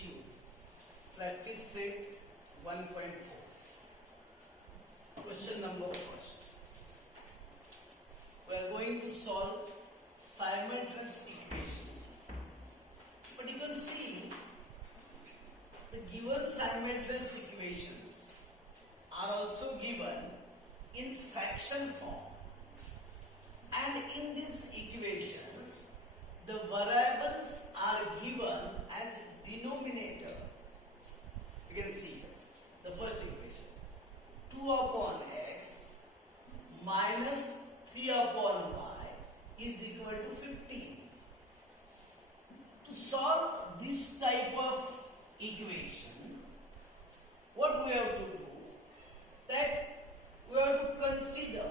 issue. Practice set 1.4. Question number first. We are going to solve simultaneous equations. But you can see the given simultaneous equations are also given in fraction form. And in these equations, the variables are given as denominator. You can see the first equation. 2 upon x minus 3 upon y is equal to 15. To solve this type of equation, what we have to do, that we have to consider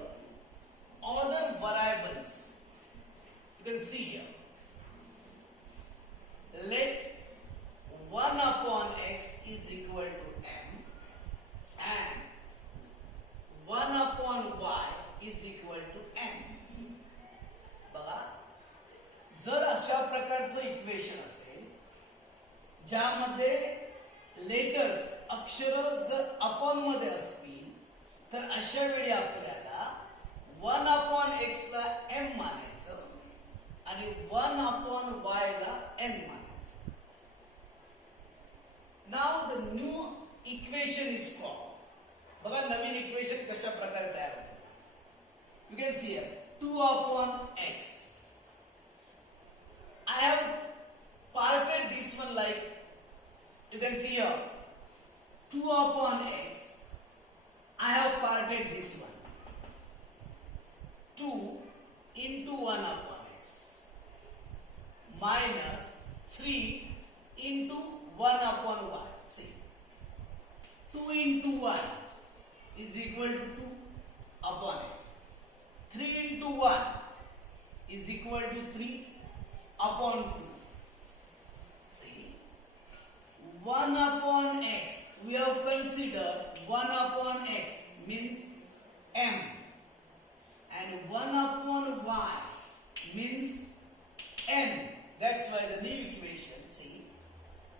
other variables. You can see here. Let 1 upon x is equal to m and 1 upon y is equal to n. बघा, जर अशा प्रकारचं equation असेल ज्यामध्ये letters अक्षर जर upon मध्ये असतील तर अशा वेळी आपल्याला 1 अपॉन x ला m मानायचं आणि 1 अपॉन y ला n मानायचं. Now the new equation is formed. बघा नवीन इक्वेशन कशा प्रकारे तयार होते. You can see here 2 upon x. I have parted this one like, you can see here 2 upon x. I have parted this one 2 into 1 upon x minus 3 into 1 upon y. See, 2 into 1 is equal to 2 upon x. 3 into 1 is equal to 3 upon 2. See, 1 upon x, we have considered 1 upon x means m and 1 upon y means n. That's why the new equation, see,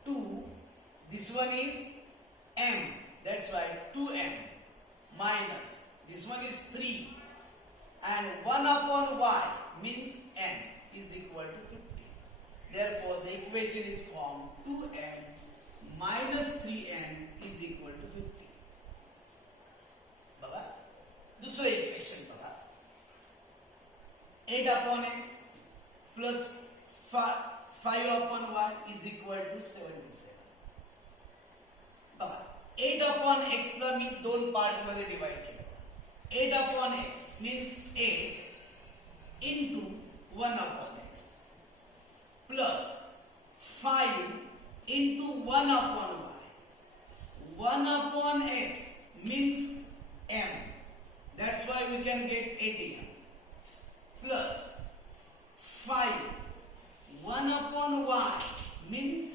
2, this one is m, that's why 2m minus, this one is 3 and 1 upon y means n is equal to 50. Therefore, the equation is formed 2m minus 3n is equal to 50. बघा, दुसरं equation बघा, 8 upon x plus 5 upon y is equal to 77. बघा, 8 upon x ला मी दोन part मध्ये divide केलं. 8 upon x means 8 into 1 upon x plus 5 into 1 upon y. 1 upon x means m. That's why we can get 80m plus 5 1 upon y means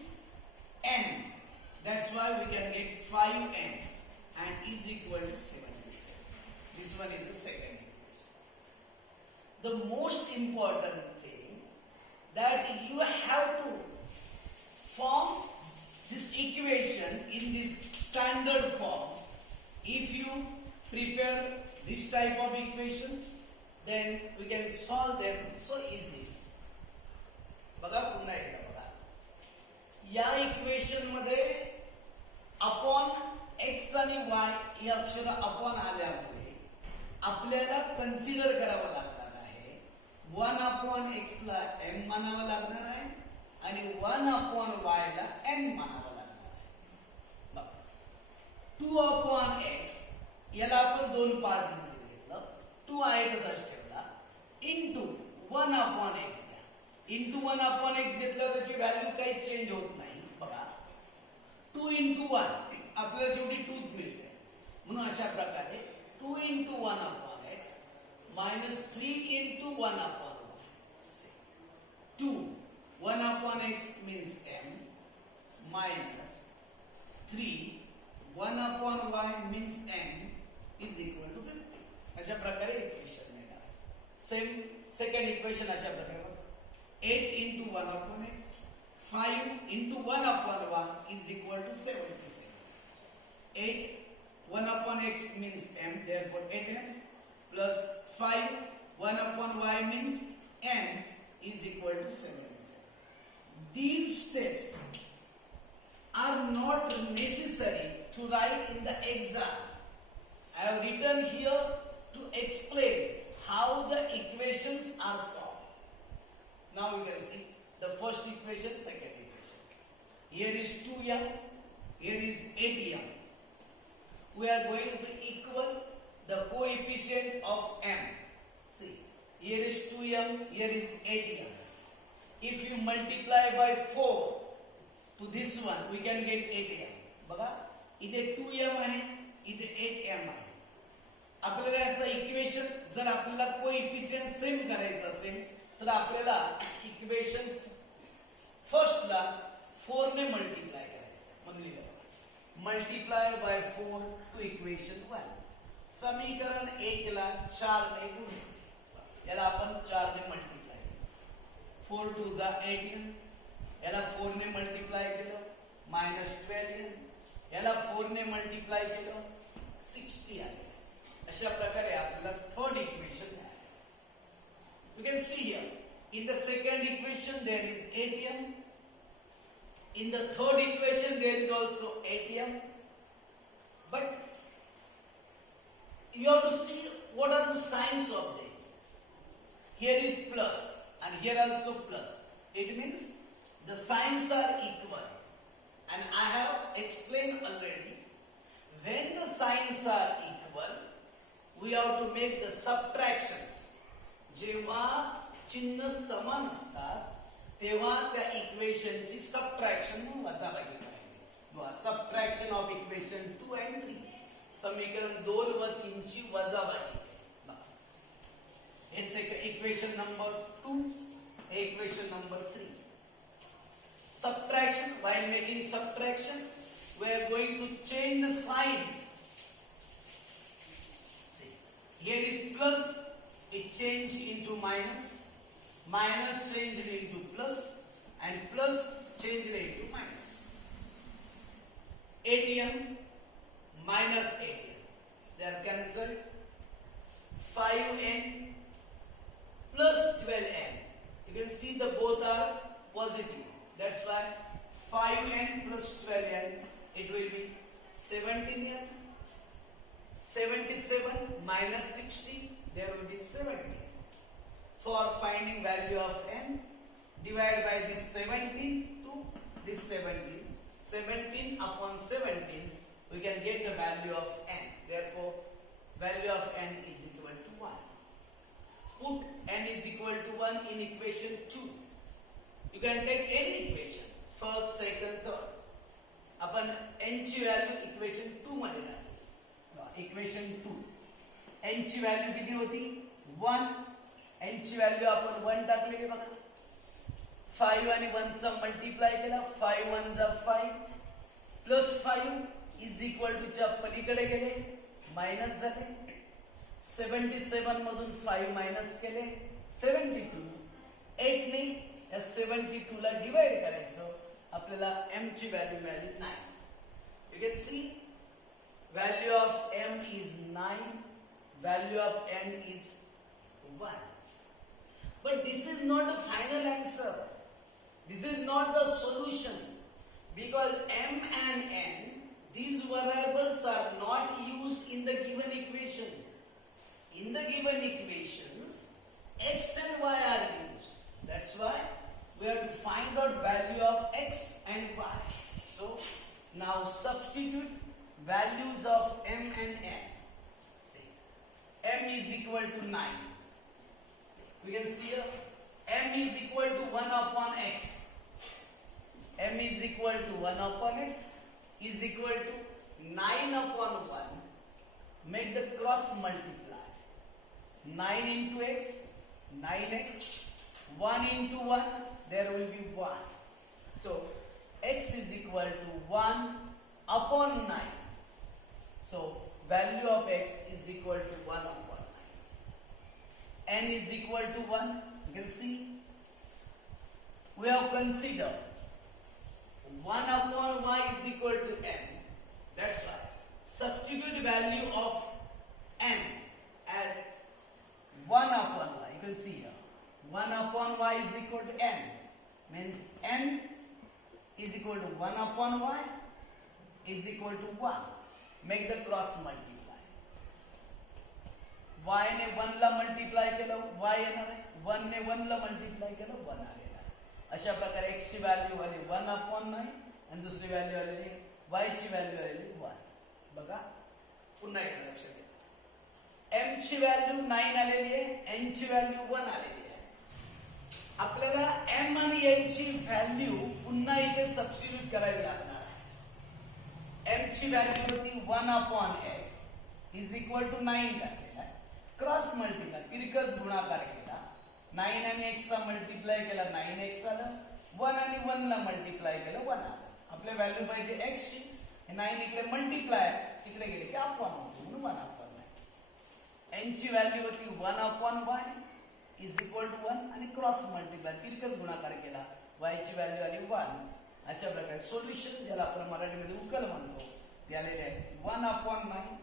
n. That's why we can get 5n and is equal to 77. This one is the second equation. The most important thing that you have to form this equation in this standard form. If you prepare this type of equation, then we can solve them so easily. बघा पुन्हा एकदा बघा, या equation मध्ये upon x आणि y ही अक्षर upon आल्यामुळे आपल्याला कन्सिडर करावं लागणार आहे 1 अपॉन x ला m मानावं लागणार आहे आणि 1 अपॉन y ला n मानावं लागणार आहे. बघा, 2 अपॉन x याला आपण दोन पार्ट मध्ये घेतलं, 2 आहे तसाच ठेवला इंटू 1 अपॉन x घ्या. इंटू 1 अपॉन x घेतल्यावर त्याची व्हॅल्यू काही चेंज होत नाही. बघा, 2 into 1 आपल्याला शेवटी 2 मिळते. म्हणून अशा प्रकारे 2 into 1 upon x minus 3 into 1 upon y. 2 1 upon x means m minus 3 1 upon y means n is equal to 50. अशा प्रकारे इक्वेशन मिळणार. सेम सेकंड इक्वेशन अशा प्रकारे 8 into 1 upon x 5 into 1 upon 1 is equal to 77. 8, 1 upon x means m, therefore 8m, plus 5, 1 upon y means n is equal to 77. These steps are not necessary to write in the exam. I have written here to explain how the equations are formed. Now you can see the first equation, second equation. Here is 2m, here is 8m. We are going to equal the coefficient of m. See, here is 2m, here is 8m. If you multiply by 4 to this one, we can get 8m. बघा, इथे 2m आहे, इथे 8m आहे. आपल्याला याचा equation जर आपल्याला coefficient same करायचं असेल तर आपल्याला इक्वेशन फर्स्ट ला 4 ने मल्टिप्लाय करायचं. म्हणून लिहा मल्टिप्लाय बाय 4 टू इक्वेशन 1. समीकरण 1 ला 4 ने गुणा. याला आपण 4 ने मल्टिप्लाय केलं. 4 2 जा 8m. याला 4 ने मल्टिप्लाय केलं -12m. याला 4 ने मल्टिप्लाय केलं 60 आले. अशा प्रकारे आपल्याला थर्ड इक्वेशन मिळाले. You can see here in the second equation there is 8m. In the third equation there is also 8m. But you have to see what are the signs of them. Here is plus and here also plus. It means the signs are equal. And I have explained already, when the signs are equal, we have to make the subtractions. जेव्हा चिन्ह समान असतात तेव्हा त्या इक्वेशनची subtraction वजाबाकी करायची. Subtraction of equation 2 and 3. समीकरण 2 व 3 ची वजाबाकी. हे equation number 2, hey equation number 3. Subtraction, while making subtraction, we are going to change the signs. See, here is plus, it changed into minus, minus changed into plus, and plus changed into minus. 8m minus 8m, they are cancelled. 5n plus 12n. You can see the both are positive. That's why 5n plus 12n, it will be 17n. 77 minus 60, there will be 70. For finding value of n, divide by this 17 to this 17. 17 upon 17, we can get the value of n. Therefore, value of n is equal to 1. Put n is equal to 1 in equation 2. You can take any equation, first, second, third. आपण n ची value equation 2 मध्ये टाकली. Equation 2 n ची value किती होती 1. n ची value आपण 1 टाकली की बघा. 5 आणि 1 चा मल्टिप्लाय केला. 5 1 जा 5 प्लस 5 इज इक्वल टू च्या पलीकडे गेले मायनस झाले. 77 मधून 5 मायनस केले 72. 8 ने 72 ला डिवाइड करायचं. आपल्याला m ची व्हॅल्यू मिळाली 9. You can see value of m is 9, value of n is 1. But this is not the final answer. This is not the solution, because m and n, these variables are not used in the given equation. In the given equations, x and y are used. That's why we have to find out value of x and y. So now substitute values of m and n. See, m is equal to 9. See, we can see here m is equal to 1 upon x. m is equal to 1 upon x is equal to 9 upon 1. Make the cross multiply. 9 into x, 9x. 1 into 1, there will be 1. So, x is equal to 1 upon 9. So, value of x is equal to 1 upon 9. N is equal to 1. You can see, we have considered 1 upon y is equal to n. That's why substitute value of n as 1 upon y. You can see here 1 upon y is equal to n, means n is equal to 1 upon y is equal to 1. Make the cross multiply. y ने 1 ला multiply केलं y येणार आहे, 1 ने 1 ला multiply केलं 1 आलेला आहे. अशा प्रकारे x ची व्हॅल्यू आली 1 अपॉन 9 आणि दुसरी व्हॅल्यू आलेली y ची व्हॅल्यू आलेली 1. बघा पुन्हा एकदा लक्षात घ्या, m ची व्हॅल्यू 9 आलेली आहे, n ची व्हॅल्यू 1 आलेली आहे. आपल्याला m आणि n ची व्हॅल्यू पुन्हा इथे सबस्टिट्यूट करावी लागणार आहे. m ची व्हॅल्यू होती 1 upon x is equal to 9 टाकलेला आहे. क्रॉस मल्टिप्लाय तिरकस गुणाकार केला, 9 आणि x चा मल्टिप्लाय केला 9x आलं, 1 आणि 1 ला मल्टिप्लाय केलं 1 आलं. आपल्या व्हॅल्यू पाहिजे x ची, 9 इकडे मल्टिप्लाय तिकडे गेले की अपॉन होतो म्हणून 1 अपॉन 9. n ची व्हॅल्यू होती 1 upon y is equal to 1 आणि क्रॉस मल्टिप्लाय तिरकस गुणाकार केला, y ची व्हॅल्यू आली 1. अशा प्रकारे सोल्युशन ज्याला आपण मराठीमध्ये उकल म्हणतो ते आलेले आहे 1 अपॉन 9